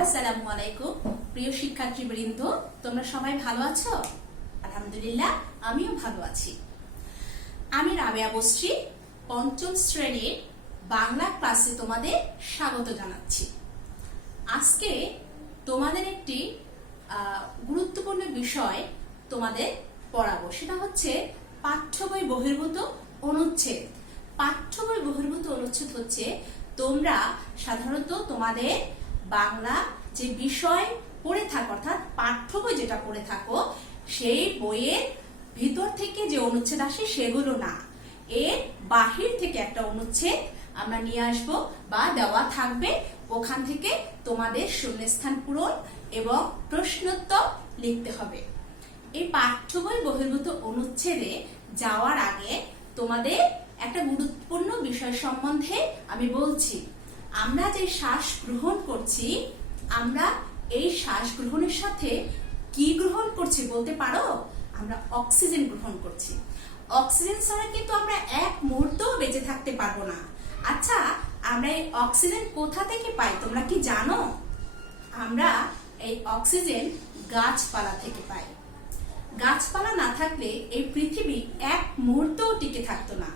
আসসালামু আলাইকুম প্রিয় শিক্ষার্থীবৃন্দ, তোমরা সবাই ভালো আছো? আলহামদুলিল্লাহ, আমিও ভালো আছি। আমি রাবেয়া বস্ত্রী, পঞ্চম শ্রেণীর বাংলা ক্লাসে তোমাদের স্বাগত জানাচ্ছি। আজকে তোমাদের একটি গুরুত্বপূর্ণ বিষয় তোমাদের পড়াবো, সেটা হচ্ছে পাঠ্য বই বহির্ভূত অনুচ্ছেদ। পাঠ্য বই বহির্ভূত অনুচ্ছেদ হচ্ছে তোমরা সাধারণত তোমাদের বাংলা যে বিষয় পড়ে থাকো, অর্থাৎ পাঠ্য বই যেটা পড়ে থাকো সেই বইয়ের ভিতর থেকে যে অনুচ্ছেদ আসে সেগুলো না, এর বাহির থেকে একটা অনুচ্ছেদ আমরা নিয়ে আসব বা দেওয়া থাকবে। ওখান থেকে তোমাদের শূন্যস্থান পূরণ এবং প্রশ্নোত্তর লিখতে হবে। এই পাঠ্য বই বহির্ভূত অনুচ্ছেদে যাওয়ার আগে তোমাদের একটা গুরুত্বপূর্ণ বিষয় সম্বন্ধে আমি বলছি। আমরা যে শ্বাস গ্রহণ করছি, আমরা এই শ্বাস গ্রহণের সাথে কি গ্রহণ করছি বলতে পারো? আমরা অক্সিজেন গ্রহণ করছি। অক্সিজেন ছাড়া কিন্তু আমরা এক মুহূর্তও বেঁচে থাকতে পারবো না। আচ্ছা, আমরা এই অক্সিজেন কোথা থেকে পাই তোমরা কি জানো? আমরা এই অক্সিজেন গাছপালা থেকে পাই। গাছপালা না থাকলে এই পৃথিবী এক মুহূর্তও টিকে থাকতো না,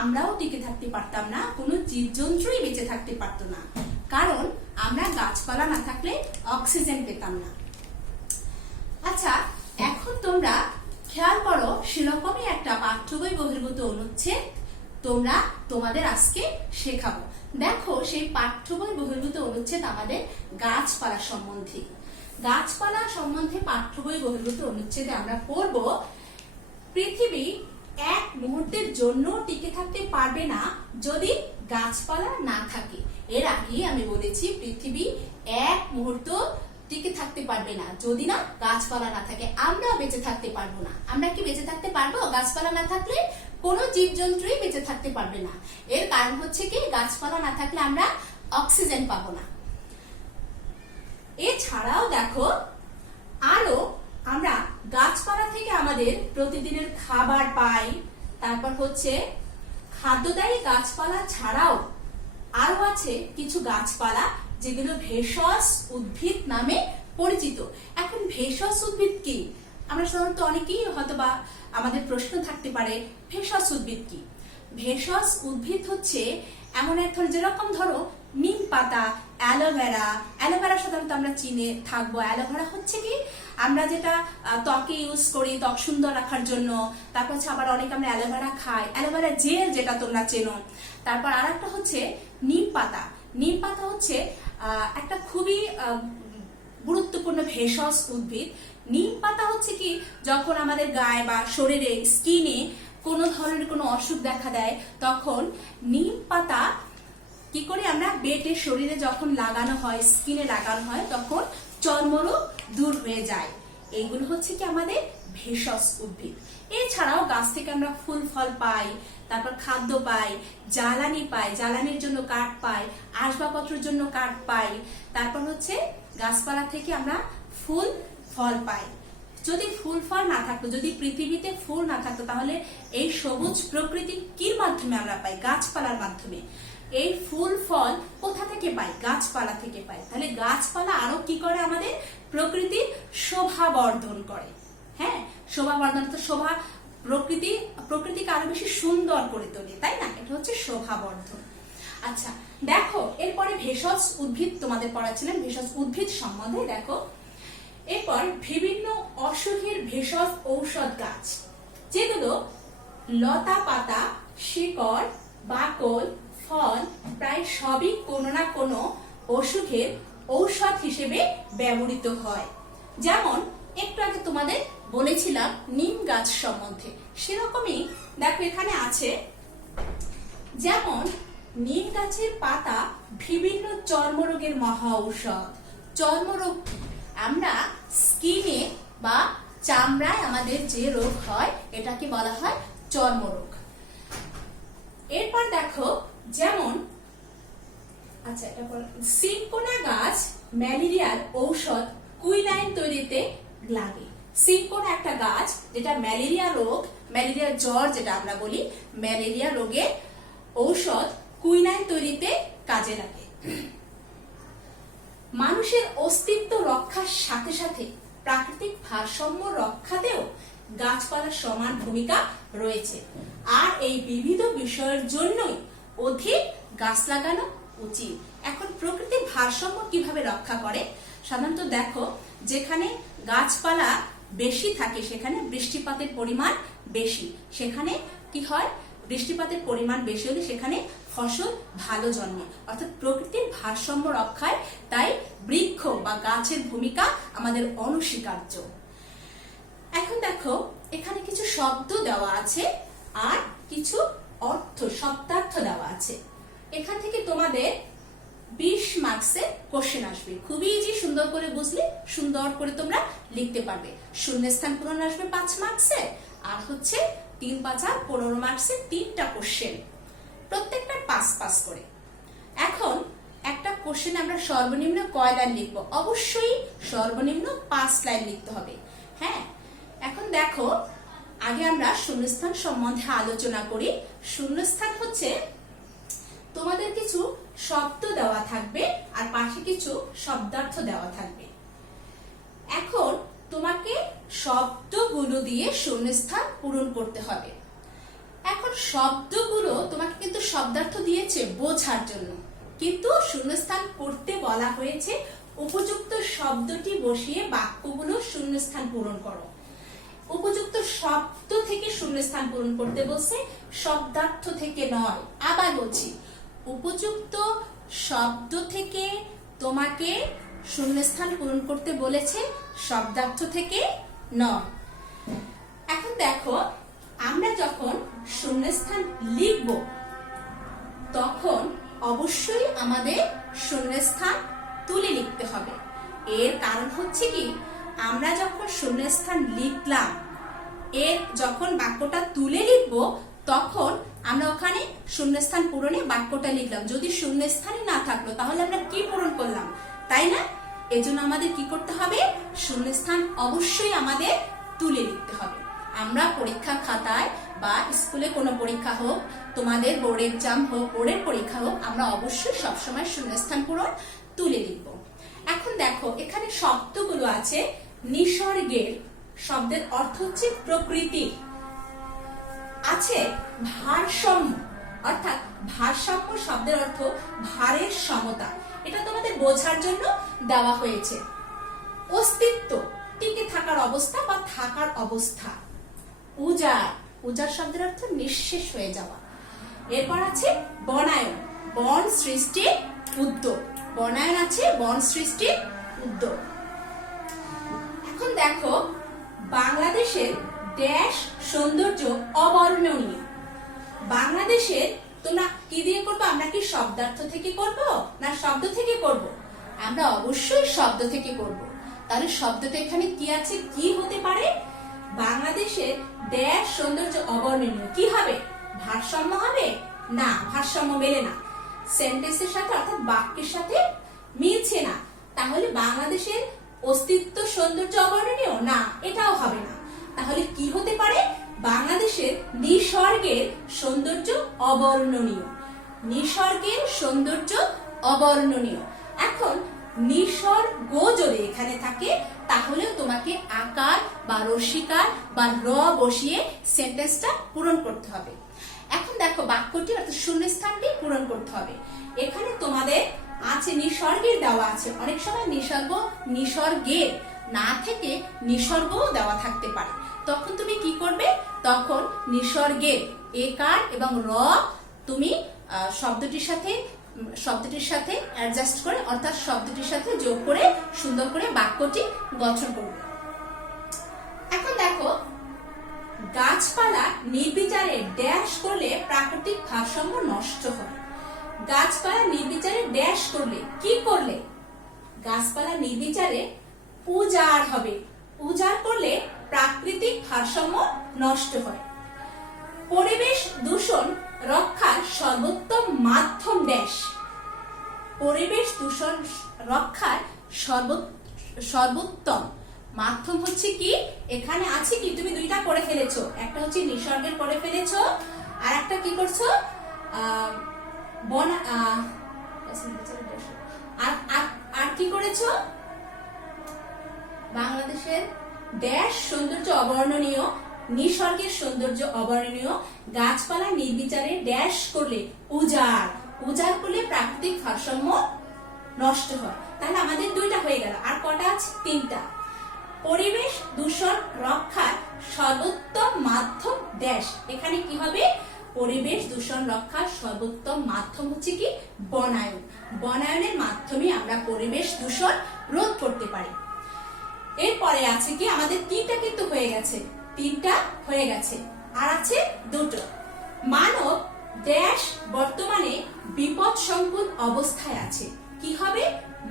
আমরাও টিকে থাকতে পারতাম না, কোনো জীবজন্তুই বেঁচে থাকতে পারতো না, কারণ আমরা গাছপালা না থাকলে অক্সিজেন পেতাম না। আচ্ছা, এখন তোমরা খেয়াল করো, সেরকমই একটা পাঠ্য বই বহির্ভূত অনুচ্ছেদ তোমরা তোমাদের আজকে শেখাবো। দেখো, সেই পাঠ্য বই বহির্ভূত অনুচ্ছেদ আমাদের গাছপালা সম্বন্ধে। গাছপালা সম্বন্ধে পাঠ্য বই বহির্ভূত অনুচ্ছেদে আমরা পড়বো, পৃথিবী এক মুহূর্তের জন্য টিকে থাকতে পারবে না যদি গাছপালা না থাকে। এর আগে আমি বলেছি পৃথিবী এক মুহূর্ত টিকে থাকতে পারবে না যদি না গাছপালা না থাকে। আমরা বেঁচে থাকতে পারবো না। আমরা কি বেঁচে থাকতে পারবো? গাছপালা না থাকলে কোনো জীবজন্তুই বেঁচে থাকতে পারবে না। এর কারণ হচ্ছে কি, গাছপালা না থাকলে আমরা অক্সিজেন পাবো না। এছাড়াও দেখো, আরো আমরা গাছপালা থেকে আমাদের প্রতিদিনের খাবার পাই। তারপর হচ্ছে খাদ্যদায়ী গাছপালা ছাড়াও আরো আছে কিছু গাছপালা যেগুলো ভেষজ উদ্ভিদ নামে পরিচিত। এখন ভেষজ উদ্ভিদ কি? আমরা সাধারণত অনেকেই হয়তোবা আমাদের প্রশ্ন থাকতে পারে, ভেষজ উদ্ভিদ কি? ভেষজ উদ্ভিদ হচ্ছে এমন এক ধরনের, যেরকম ধরো নিম পাতা, অ্যালোভেরা। অ্যালোভেরা সাধারণত আমরা চিনে থাকবো। অ্যালোভেরা হচ্ছে কি, আমরা যেটা ত্বকে ইউজ করি ত্বক সুন্দর রাখার জন্য। তারপর হচ্ছে আবার অনেক আমরা অ্যালোভেরা খাই, অ্যালোভেরা জেল যেটা তোমরা চেনো। তারপর আর একটা হচ্ছে নিম পাতা। নিম পাতা হচ্ছে একটা খুবই গুরুত্বপূর্ণ ভেষজ উদ্ভিদ। নিম পাতা হচ্ছে কি, যখন আমাদের গায়ে বা শরীরে স্কিনে কোনো ধরনের কোনো অসুখ দেখা দেয়, তখন নিম পাতা কি করে আমরা বেটে শরীরে যখন লাগানো হয়, স্কিনে লাগানো হয়, তখন চর্মরোগ দূর হয়ে যায়। এইগুলো হচ্ছে কি আমাদের ভেষজ উদ্ভিদ। এছাড়াও গাছ থেকে আমরা ফুল ফল পাই, তারপর খাদ্য পাই, জ্বালানি পাই, জ্বালানির জন্য কাঠ পাই, আসবাবপত্রের জন্য কাঠ পাই। তারপর হচ্ছে গাছপালা থেকে আমরা ফুল ফল পাই। যদি ফুল ফল না থাকতো, যদি পৃথিবীতে ফুল না থাকতো, তাহলে এই সবুজ প্রকৃতি কির মাধ্যমে আমরা পাই? গাছপালার মাধ্যমে। এই ফুল ফল কোথা থেকে পাই? গাছপালা থেকে পাই। তাহলে গাছপালা আরো কি করে? আমাদের প্রকৃতির শোভা বর্ধন করে। হ্যাঁ, শোভা বর্ধন তো শোভা, প্রকৃতিকে আরো বেশি সুন্দর করে তোলে, তাই না? এটা হচ্ছে শোভা বর্ধন। আচ্ছা দেখো, এরপরে ভেষজ উদ্ভিদ তোমাদের পড়াচ্ছিলেন, ভেষজ উদ্ভিদ সম্বন্ধে দেখো। এরপর বিভিন্ন অসুখের ভেষজ ঔষধ গাছ, যেগুলো লতা পাতা, শিকড়, বাকল, ফল প্রায় সবই কোনো না কোনো অসুখের ঔষধ হিসেবে ব্যবহৃত হয়। যেমন একটু আগে তোমাদের বলেছিলাম নিম গাছ সম্বন্ধে, সেরকমই দেখো এখানে আছে। যেমন নিম গাছের পাতা বিভিন্ন চর্মরোগের মহা ঔষধ। চর্মরোগ, আমরা স্কিনে বা চামড়ায় আমাদের যে রোগ হয় এটাকে বলা হয় চর্মরোগ। এরপর দেখো, যেমন আচ্ছা সিনকোনা গাছ ম্যালেরিয়ার ঔষধ কুইনাইন তৈরিতে লাগে। সিনকোনা একটা গাছ যেটা ম্যালেরিয়া রোগ, ম্যালেরিয়া জ্বর যেটা আমরা বলি, ম্যালেরিয়া রোগের ঔষধ কুইনাইন তৈরিতে কাজে লাগে। মানুষের অস্তিত্ব রক্ষার সাথে সাথে প্রাকৃতিক ভারসাম্য রক্ষাতেও গাছপালার সমান ভূমিকা রয়েছে। আর এই বিবিধ বিষয়ের জন্যই অধিক গাছ লাগানো উচিত। এখন প্রকৃতির ভারসাম্য কিভাবে রক্ষা করে? সাধারণত দেখো, যেখানে গাছপালা বেশি থাকে সেখানে বৃষ্টিপাতের পরিমাণ বেশি। সেখানে কি হয়? বৃষ্টিপাতের পরিমাণ বেশি হলে সেখানে ফসল ভালো জন্মে। অর্থাৎ প্রকৃতির ভারসাম্য রক্ষায় তাই বৃক্ষ বা গাছের ভূমিকা আমাদের অনস্বীকার্য। এখন দেখো, এখানে কিছু শব্দ দেওয়া আছে আর কিছু অর্থ, শব্দার্থ দেওয়া আছে। এখান থেকে তোমাদের 20 মার্কসের কোশ্চেন আসবে। খুবই ইজি, সুন্দর করে বুঝলে সুন্দর করে তোমরা লিখতে পারবে। শূন্যস্থান পূরণ আসবে 5 মার্কসে, আর হচ্ছে 3 5 আর 15 মার্কসের 3টা কোশ্চেন, প্রত্যেকটা 5 করে। এখন একটা কোশ্চেন আমরা সর্বনিম্ন কয় লাইন লিখবো? অবশ্যই সর্বনিম্ন 5 লাইন লিখতে হবে। হ্যাঁ, এখন দেখো, আগে আমরা শূন্যস্থান সম্বন্ধে আলোচনা করি। শূন্যস্থান হচ্ছে তোমাদের কিছু শব্দ দেওয়া থাকবে আর পাশে কিছু শব্দার্থ দেওয়া থাকবে। এখন তোমাকে শব্দগুলো দিয়ে শূন্যস্থান পূরণ করতে হবে। এখন শব্দগুলো তোমাকে কিন্তু শব্দার্থ দিয়েছে বোঝার জন্য, কিন্তু শূন্যস্থান করতে বলা হয়েছে উপযুক্ত শব্দটি বসিয়ে বাক্যগুলো শূন্যস্থান পূরণ করো। উপযুক্ত শব্দ থেকে শূন্যস্থান পূরণ করতে বলছে, শব্দার্থ থেকে নয়। আবার বলছি, উপযুক্ত শব্দ থেকে তোমাকে শূন্যস্থান পূরণ করতে বলেছে, শব্দার্থ থেকে নয়। এখন দেখো, আমরা যখন শূন্যস্থান লিখব তখন অবশ্যই আমাদের শূন্যস্থান তুলে লিখতে হবে। এর কারণ হচ্ছে কি, আমরা যখন শূন্যস্থান লিখলাম, এর যখন বাক্যটা তুলে লিখব তখন আমরা ওখানে শূন্যস্থান পূরণে বাক্যটা লিখলাম। যদি শূন্যস্থানই না থাকলো তাহলে আমরা কি পূরণ করলাম, তাই না? এজন্য আমাদের কি করতে হবে? শূন্যস্থান অবশ্যই আমাদের তুলে লিখতে হবে। আমরা পরীক্ষা খাতায় বা স্কুলে কোনো পরীক্ষা হোক, তোমাদের বোর্ড এক্সাম হোক, বোর্ডের পরীক্ষা হোক, আমরা অবশ্যই সবসময় শূন্যস্থান পূরণ তুলে লিখব। এখন দেখো, এখানে শব্দগুলো আছে। নিসর্গের শব্দের অর্থ হচ্ছে প্রকৃতি, আছে ভারসাম্য, অর্থাৎ ভারসাম্য শব্দের অর্থ ভারের সমতা। এটা তোমাদের বোঝার জন্য দেওয়া হয়েছে। অস্তিত্ব, টিকে থাকার অবস্থা বা থাকার অবস্থা। উজাড়, উজাড় শব্দের অর্থ নিঃশেষ হয়ে যাওয়া। এরপর আছে বনায়ন, বন সৃষ্টির উদ্যোগ। বনায়ন আছে বন সৃষ্টির উদ্যোগ। এখন দেখো, বাংলাদেশের ড্যাশ সৌন্দর্য অবর্ণনীয়। বাংলাদেশের তোমরা কি দিয়ে করবো? আমরা কি শব্দার্থ থেকে করব না শব্দ থেকে করব? আমরা অবশ্যই শব্দ থেকে করব। তাহলে শব্দটা এখানে কি আছে, কি হতে পারে? বাংলাদেশের ড্যাশ সৌন্দর্য অবর্ণনীয়। কি হবে? ভারসাম্য হবে না, ভারসাম্য মেলে না, সেন্টেন্সের সাথে অর্থাৎ বাক্যের সাথে মিলছে না। তাহলে বাংলাদেশের অস্তিত্ব সৌন্দর্য অবর্ণনীয় না, এটাও হবে না। তাহলে কি হতে পারে? বাংলাদেশের নিসর্গের সৌন্দর্য অবর্ণনীয়। নিসর্গের সৌন্দর্য অবর্ণনীয়। এখন নিসর্গ যদি এখানে থাকে তাহলেও তোমাকে আকার বা রসিকার বা র বসিয়ে সেন্টেন্সটা পূরণ করতে হবে। এখন দেখো, বাক্যটি অর্থাৎ শূন্যস্থানটি পূরণ করতে হবে। এখানে তোমাদের আছে নিসর্গের দেওয়া আছে। অনেক সময় নিসর্গ নিসর্গের না থেকে নিসর্গও দেওয়া থাকতে পারে। তখন তুমি কি করবে? তখন নিসর্গের একার এবং র তুমি শব্দটির সাথে অ্যাডজাস্ট করে, অর্থাৎ শব্দটির সাথে যোগ করে সুন্দর করে বাক্যটি গঠন করবে। এখন দেখো, গাছপালা নির্বিচারে ড্যাশ করলে প্রাকৃতিক ভারসাম্য নষ্ট হয়। গাছপালা নির্বিচারে ড্যাশ করলে, কি করলে? গাছপালা নির্বিচারে উজাড় হবে। উজাড় করলে প্রাকৃতিক ভারসাম্য নষ্ট হয়। পরিবেশ দূষণ রক্ষার সর্বোত্তম মাধ্যম ড্যাশ। পরিবেশ দূষণ রক্ষার সর্বোত্তম মাধ্যম হচ্ছে কি? এখানে আছে কি, তুমি দুইটা করে ফেলেছো। একটা হচ্ছে নিসর্গের করে ফেলেছো, আর একটা কি করছো? আর কি কি করেছো? বাংলাদেশের ড্যাশ সৌন্দর্য অবর্ণনীয়, নিসর্গের সৌন্দর্য অবর্ণনীয়, গাছপালা নির্বিচারে ড্যাশ করলে উজাড়, উজাড় করলে প্রাকৃতিক ভারসাম্য নষ্ট হয়। তাহলে আমাদের দুইটা হয়ে গেল, আর কটা আছে? তিনটা। পরিবেশ দূষণ রক্ষার সর্বোত্তম মাধ্যম ড্যাশ। এখানে কি হবে? পরিবেশ দূষণ রক্ষার সর্বোত্তম মাধ্যম হচ্ছে কি? বনায়ন। বনায়নের মাধ্যমে আমরা পরিবেশ দূষণ রোধ করতে পারি। এরপরে আছে কি? আমাদের তিনটা কিন্তু হয়ে গেছে, তিনটা হয়ে গেছে, আর আছে দুটো। মানব ড্যাশ বর্তমানে বিপদ সংকুল অবস্থায় আছে। কি হবে?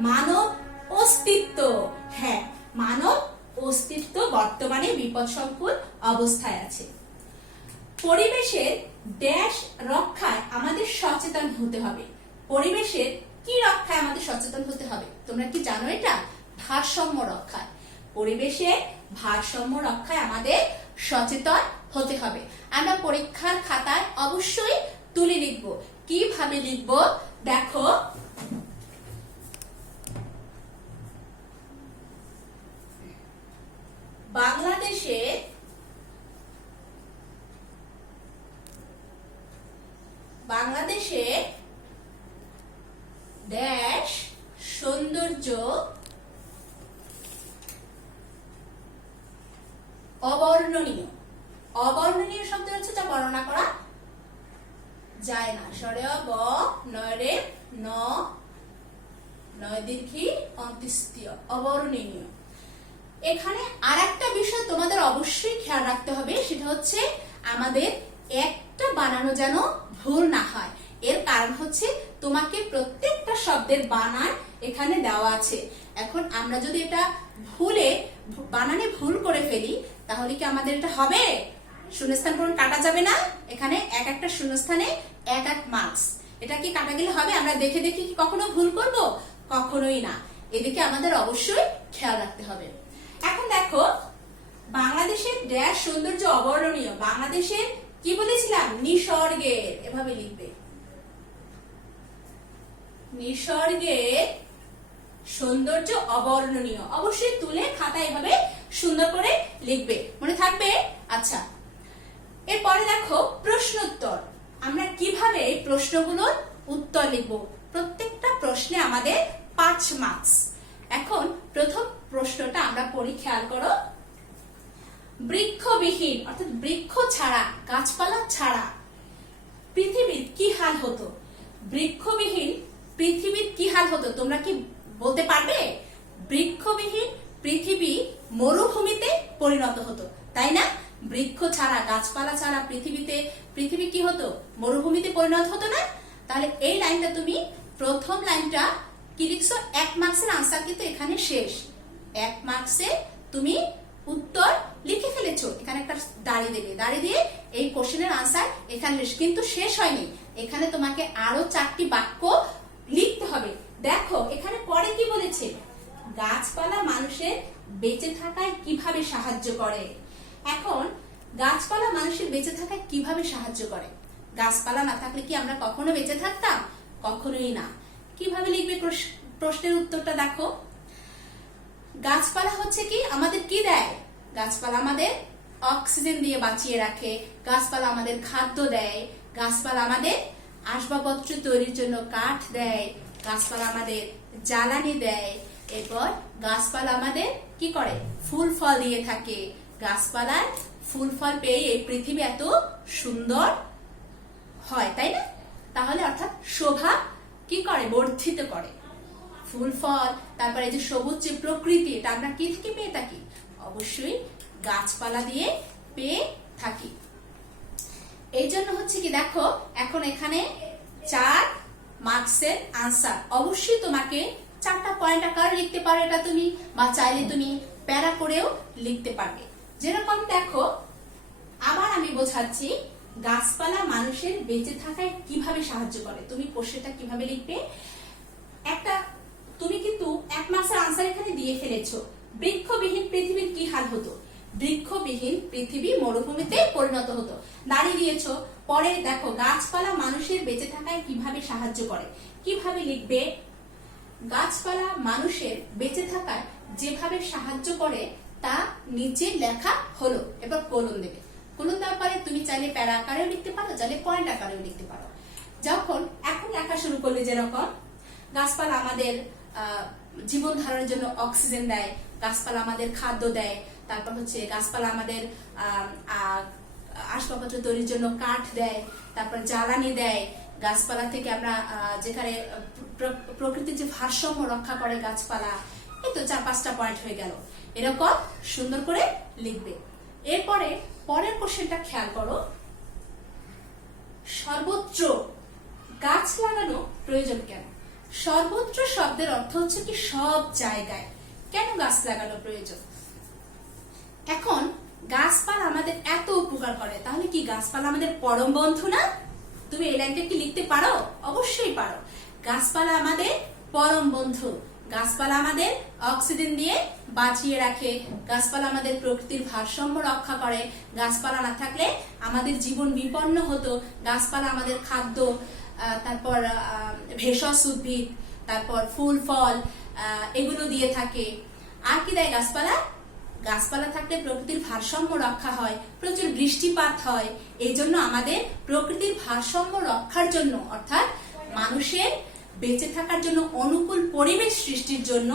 মানব অস্তিত্ব। হ্যাঁ, মানব অস্তিত্ব বর্তমানে বিপদ সংকুল অবস্থায় আছে। পরিবেশের ড্যাশ রক্ষায় আমাদের সচেতন হতে হবে। পরিবেশের কি রক্ষায় আমাদের সচেতন হতে হবে? তোমরা কি জানো এটা? ভারসাম্য রক্ষায়। পরিবেশের ভারসাম্য রক্ষায় আমাদের সচেতন হতে হবে। আমরা পরীক্ষার খাতায় অবশ্যই তুলে লিখব। কিভাবে লিখব? দেখো, বাংলাদেশে ড্যাশ সৌন্দর্য অবর্ণনীয়। অবর্ণনীয় শব্দ হচ্ছে যা বর্ণনা করা যায় না। সরে ব নয়রে ন নয় দীর্ঘী অন্ত্যেষ্টিয়, অবর্ণনীয়। এখানে আর একটা বিষয় তোমাদের অবশ্যই খেয়াল রাখতে হবে, সেটা হচ্ছে আমাদের একটা বানানো যেন ভুল না হয়। এর কারণ হচ্ছে তোমাকে প্রত্যেকটা শব্দের বানান এখানে দেওয়া আছে। এখন আমরা যদি এটা বানানে ভুল করে ফেলি, তাহলে কি আমাদের এটা হবে? শূন্যস্থান পূরণ কাটা যাবে না। এখানে এক একটা শূন্যস্থানে এক এক মার্কস। এটা কি কাটা গেলে হবে? আমরা দেখে দেখে কি কখনো ভুল করব? কখনোই না। এদিকে আমাদের অবশ্যই খেয়াল রাখতে হবে। এখন দেখো, বাংলাদেশের ড্যাশ সৌন্দর্য অবর্ণনীয়। বাংলাদেশের কি বলেছিলাম? নিসর্গের। এভাবে লিখবে, নিসর্গের সৌন্দর্য অবর্ণনীয়। অবশ্যই তুলে খাতায় এভাবে সুন্দর করে লিখবে, মনে থাকবে? আচ্ছা, এরপরে দেখো প্রশ্নোত্তর। আমরা কিভাবে প্রশ্নগুলোর উত্তর লিখব? প্রত্যেকটা প্রশ্নে আমাদের 5 মার্কস। এখন প্রথম প্রশ্নটা আমরা পড়ি, খেয়াল করো। বৃক্ষবিহীন অর্থাৎ বৃক্ষ ছাড়া, গাছপালা ছাড়া পৃথিবীর কি হাল হতো? বৃক্ষবিহীন পৃথিবীর কি হাল হতো? তোমরা কি বলতে পারবে? বৃক্ষবিহীন পৃথিবী মরুভূমিতে পরিণত হতো, তাই না? বৃক্ষ ছাড়া, গাছপালা ছাড়া পৃথিবী কি হতো? মরুভূমিতে পরিণত হতো না? তাহলে এই লাইনটা তুমি, প্রথম লাইনটা কি লিখছো? 1 মার্কসের আনসার কিন্তু এখানে শেষ। 1 মার্কসে তুমি উত্তর লিখে ফেলেছো। এখানে একটা দাড়ি দেবে, দাড়ি দিয়ে এই কোশ্চেনের আনসার এখানে কিন্তু শেষ হয়নি। এখানে তোমাকে আরো 4টি বাক্য লিখতে হবে। দেখো এখানে পরে কি বলেছে? গাছপালা মানুষের বেঁচে থাকায় কিভাবে সাহায্য করে। এখন গাছপালা মানুষের বেঁচে থাকায় কিভাবে সাহায্য করে? গাছপালা না থাকলে কি আমরা কখনো বেঁচে থাকতাম? কখনোই না। কিভাবে লিখবে প্রশ্নের উত্তরটা? দেখো, গাছপালা হচ্ছে কি আমাদের কি দেয়? গাছপালা আমাদের অক্সিজেন দিয়ে বাঁচিয়ে রাখে। গাছপালা আমাদের খাদ্য দেয়। গাছপালা আমাদের আসবাবপত্র তৈরির জন্য কাঠ দেয়। গাছপালা আমাদের জ্বালানি দেয়। এরপর গাছপালা আমাদের কি করে? ফুল ফল দিয়ে থাকে। গাছপালার ফুল ফল পেয়ে এই পৃথিবী এত সুন্দর হয়, তাই না? তাহলে অর্থাৎ শোভা কি করে? বর্ধিত করে। ফুল ফল, তারপরে যে সবুজ যে প্রকৃতি, এটা আমরা কি থেকে পেয়ে থাকি? অবশ্যই গাছপালা দিয়ে পেয়ে থাকি। এই জন্য হচ্ছে কি, দেখো এখন এখানে 4 মার্কসের আনসার। অবশ্যই তোমাকে 4টা পয়েন্ট আকার লিখতে পারো এটা তুমি, বা চাইলে তুমি প্যারা করেও লিখতে পারবে। যেরকম দেখো, আবার আমি বোঝাচ্ছি, গাছপালা মানুষের বেঁচে থাকায় কিভাবে সাহায্য করে। তুমি প্রশ্নটা কিভাবে লিখবে? তুমি কিন্তু 1 মার্কসের আনসার এখানে দিয়ে ফেলেছো। বৃক্ষবিহীন পৃথিবীর কি হাল হতো? বৃক্ষবিহীন পৃথিবী মরুভূমিতে পরিণত হতো, দাঁড়িয়ে দিয়েছো। পরে দেখো, গাছপালা মানুষের বেঁচে থাকায় কিভাবে সাহায্য করে। কিভাবে লিখবে? গাছপালা মানুষের বেঁচে থাকায় যেভাবে সাহায্য করে তা নিচে লেখা হলো। এবার কলম দেবে, কলম দেওয়ার পরে তুমি চাইলে প্যারা আকারেও লিখতে পারো, চাইলে পয়েন্ট আকারেও লিখতে পারো। যখন এখন লেখা শুরু করলে, যেরকম গাছপালা আমাদের জীবন ধারণের জন্য অক্সিজেন দেয়, গাছপালা আমাদের খাদ্য দেয়, তারপর হচ্ছে গাছপালা আমাদের আসবাবপত্র তৈরির জন্য কাঠ দেয়, তারপর জ্বালানি দেয়, গাছপালা থেকে আমরা যেখানে প্রকৃতির যে ভারসাম্য রক্ষা করে গাছপালা। এই তো 4-5টা পয়েন্ট হয়ে গেল। এরকম সুন্দর করে লিখবে। এরপরে পরের কোশ্চেনটা খেয়াল করো, সর্বত্র গাছ লাগানো প্রয়োজন কেন? সর্বত্র শব্দের অর্থ হচ্ছে কি সব জায়গায়। কেন গাছ লাগানো প্রয়োজন? এখন গাছপালা আমাদের এত উপকার করে, তাহলে কি গাছপালা আমাদের পরম বন্ধু না? তুমি এই লাইনটা কি লিখতে পারো? অবশ্যই পারো। গাছপালা আমাদের পরম বন্ধু, গাছপালা আমাদের অক্সিজেন দিয়ে বাঁচিয়ে রাখে, গাছপালা আমাদের প্রকৃতির ভারসাম্য রক্ষা করে, গাছপালা না থাকলে আমাদের জীবন বিপন্ন হতো, গাছপালা আমাদের খাদ্য, তারপর ভেষজ উদ্ভিদ, তারপর ফুল ফল এগুলো দিয়ে থাকে। আর কি দেয় গাছপালা? গাছপালা থাকলে প্রকৃতির ভারসাম্য রক্ষা হয়, প্রচুর বৃষ্টিপাত হয়। এই জন্য আমাদের প্রকৃতির ভারসাম্য রক্ষার জন্য, অর্থাৎ মানুষের বেঁচে থাকার জন্য অনুকূল পরিবেশ সৃষ্টির জন্য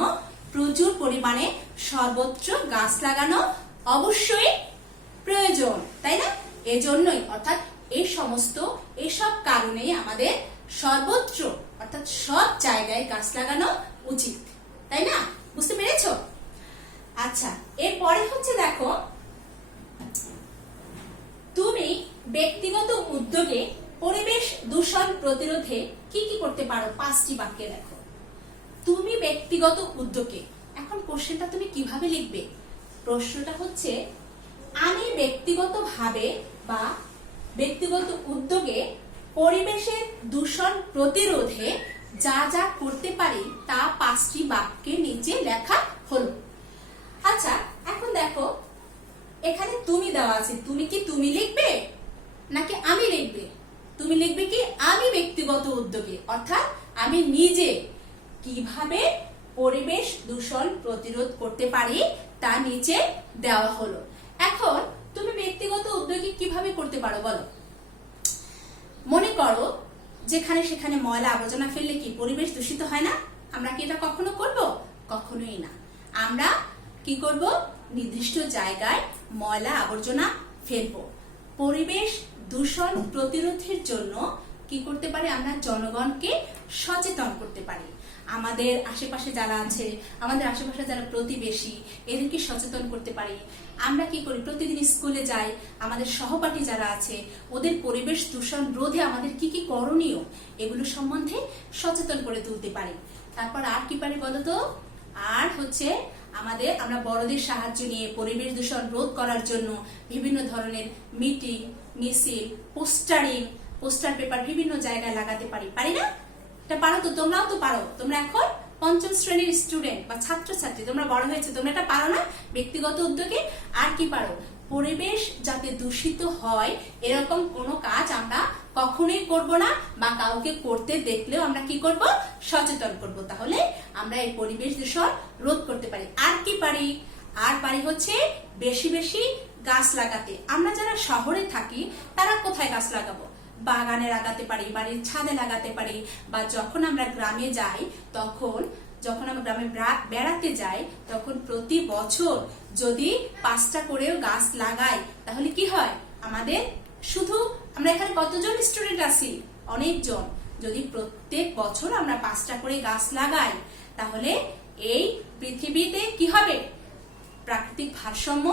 প্রচুর পরিমাণে সর্বত্র গাছ লাগানো অবশ্যই প্রয়োজন, তাই না? এজন্যই, অর্থাৎ এইসব কারণেই আমাদের সর্বত্র অর্থাৎ সব জায়গায় গাছ লাগানো উচিত, তাই না? বুঝতে পেরেছো? আচ্ছা, এরপরে হচ্ছে দেখো, তুমি ব্যক্তিগত উদ্যোগে পরিবেশ দূষণ প্রতিরোধে কি কি করতে পারো? 5টি বাক্যে দেখো। তুমি ব্যক্তিগত উদ্যোগে, এখন কোশ্চেনটা তুমি কিভাবে লিখবে? প্রশ্নটা হচ্ছে আমি ব্যক্তিগতভাবে বা ব্যক্তিগত উদ্যোগে পরিবেশের দূষণ প্রতিরোধে যা যা করতে পারি তা 5টি বাক্যে নিচে লেখা হলো। আচ্ছা, এখন দেখো এখানে তুমি দেওয়া আছে, তুমি লিখবে নাকি আমি লিখবে? তুমি লিখবে কি আমি ব্যক্তিগত উদ্যোগে, অর্থাৎ আমি নিজে কিভাবে পরিবেশ দূষণ প্রতিরোধ করতে পারি তা নিচে দেওয়া হলো। এখন তুমি ব্যক্তিগত উদ্যোগে কিভাবে করতে পারো বলো? মনে করো যেখানে সেখানে ময়লা আবর্জনা ফেললে কি পরিবেশ দূষিত হয় না? আমরা কি এটা কখনো করব? কখনোই না। আমরা কি করব? নির্দিষ্ট জায়গায় ময়লা আবর্জনা ফেলবো। পরিবেশ দূষণ প্রতিরোধের জন্য কি করতে পারি? আমরা জনগণকে সচেতন করতে পারি। আমাদের আশেপাশে যারা আছে, আমাদের আশেপাশে যারা প্রতিবেশী, এদেরকে সচেতন করতে পারি। আমরা কি করি? প্রতিদিন স্কুলে যাই, আমাদের সহপাঠী যারা আছে ওদের পরিবেশ দূষণ রোধে আমাদের কি কি করণীয় এগুলো সম্বন্ধে সচেতন করে তুলতে পারি। তারপর আর কি পারি বলতো? আর হচ্ছে আমরা বড়দের সাহায্য নিয়ে পরিবেশ দূষণ রোধ করার জন্য বিভিন্ন ধরনের মিটিং, মিছিল, পোস্টার পেপার বিভিন্ন জায়গায় লাগাতে পারি। পারি না? এটা পারো তো? তোমরাও তো পারো। তোমরা এখন 5ম শ্রেণীর স্টুডেন্ট বা ছাত্রছাত্রী, তোমরা বড় হয়েছে, তোমরা এটা পারো না? ব্যক্তিগত উদ্যোগে আর কি পারো? পরিবেশ যাতে দূষিত হয় এরকম কোনো কাজ আমরা কখনোই করব না, বা কাউকে করতে দেখলেও আমরা কি করব? সচেতন করব। তাহলে আমরা এই পরিবেশ দূষণ রোধ করতে পারি। আর কি পারি? আর পারি হচ্ছে বেশি বেশি গাছ লাগাতে। আমরা যারা শহরে থাকি তারা কোথায় গাছ লাগাবো? বাগানে লাগাতে পারি, বাড়ির ছাদে লাগাতে পারি, বা যখন আমরা গ্রামে যাই যখন আমরা গ্রামে বেড়াতে যাই তখন প্রতি বছর যদি 5টা করেও গাছ লাগাই তাহলে কি হয়? আমাদের আমরা এখানে কতজন স্টুডেন্ট আছি? অনেকজন। যদি প্রত্যেক বছর আমরা 5টা করে গাছ লাগাই তাহলে এই পৃথিবীতে কি হবে? প্রাকৃতিক ভারসাম্য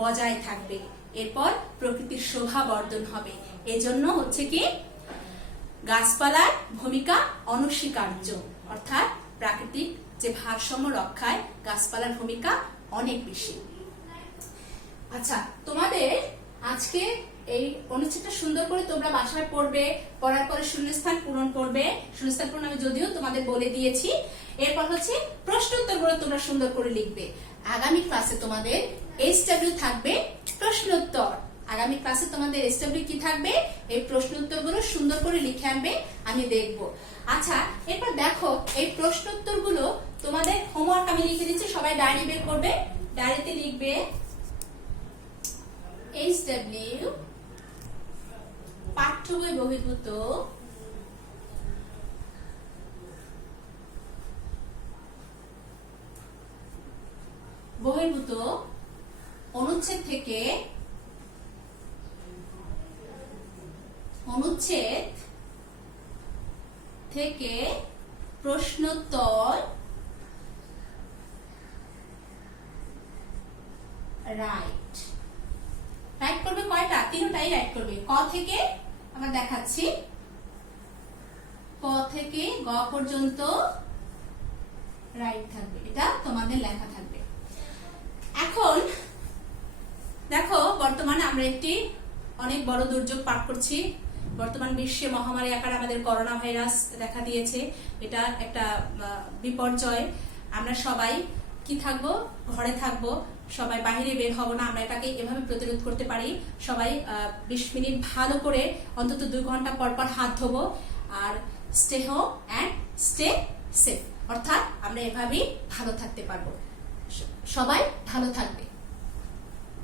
বজায় থাকবে, এরপর প্রকৃতির শোভা বর্ধন হবে। এজন্য হচ্ছে কি গাছপালার ভূমিকা অনস্বীকার্য, অর্থাৎ প্রাকৃতিক যে ভারসাম্য রক্ষায় গাছপালার ভূমিকা অনেক বেশি। আচ্ছা, তোমাদের আজকে এই অনুচ্ছেদটা সুন্দর করে তোমরা বাসায় পড়বে, পড়ার পরে শূন্যস্থান পূরণ করবে। শূন্যস্থান পূরণ আমি যদিও তোমাদের বলে দিয়েছি। এরপর হচ্ছে প্রশ্ন উত্তরগুলো তোমরা সুন্দর করে লিখবে। আগামী ক্লাসে তোমাদের HW থাকবে প্রশ্নোত্তর। আগামী ক্লাসে তোমাদের এসডব্লিউ কি থাকবে, এই প্রশ্ন উত্তরগুলো সুন্দর করে লিখে আনবে, আমি দেখব। আচ্ছা, এরপর দেখো এই প্রশ্ন উত্তরগুলো তোমাদের হোমওয়ার্ক আমি লিখে দিচ্ছি, সবাই ডায়েরি বের করবে, ডায়েরিতে লিখবে এসডব্লিউ পাঠ্য বই বহির্ভূত অনুচ্ছেদ থেকে প্রশ্নোত্তর রাইট করবে। কয়টা? তিনটাই রাইট করবে। ক থেকে আমরা দেখাচ্ছি, ক থেকে গ পর্যন্ত রাইট থাকবে, এটা তোমাদের লেখা থাকবে। এখন দেখো, বর্তমানে আমরা একটি অনেক বড় দুর্যোগ পার করছি। বর্তমান বিশ্বে মহামারী আকারে আমাদের করোনা ভাইরাস দেখা দিয়েছে। এটা একটা বিপর্যয়। আমরা সবাই কি থাকবো? ঘরে থাকবো, সবাই বাইরে বের হব না। আমরা এটাকে এভাবে প্রতিরোধ করতে পারি, সবাই 20 মিনিট ভালো করে অন্তত 2 ঘন্টা পর পর হাত ধোবো, আর stay home and stay safe, অর্থাৎ আমরা এভাবেই ভালো থাকতে পারবো। সবাই ভালো থাকবে।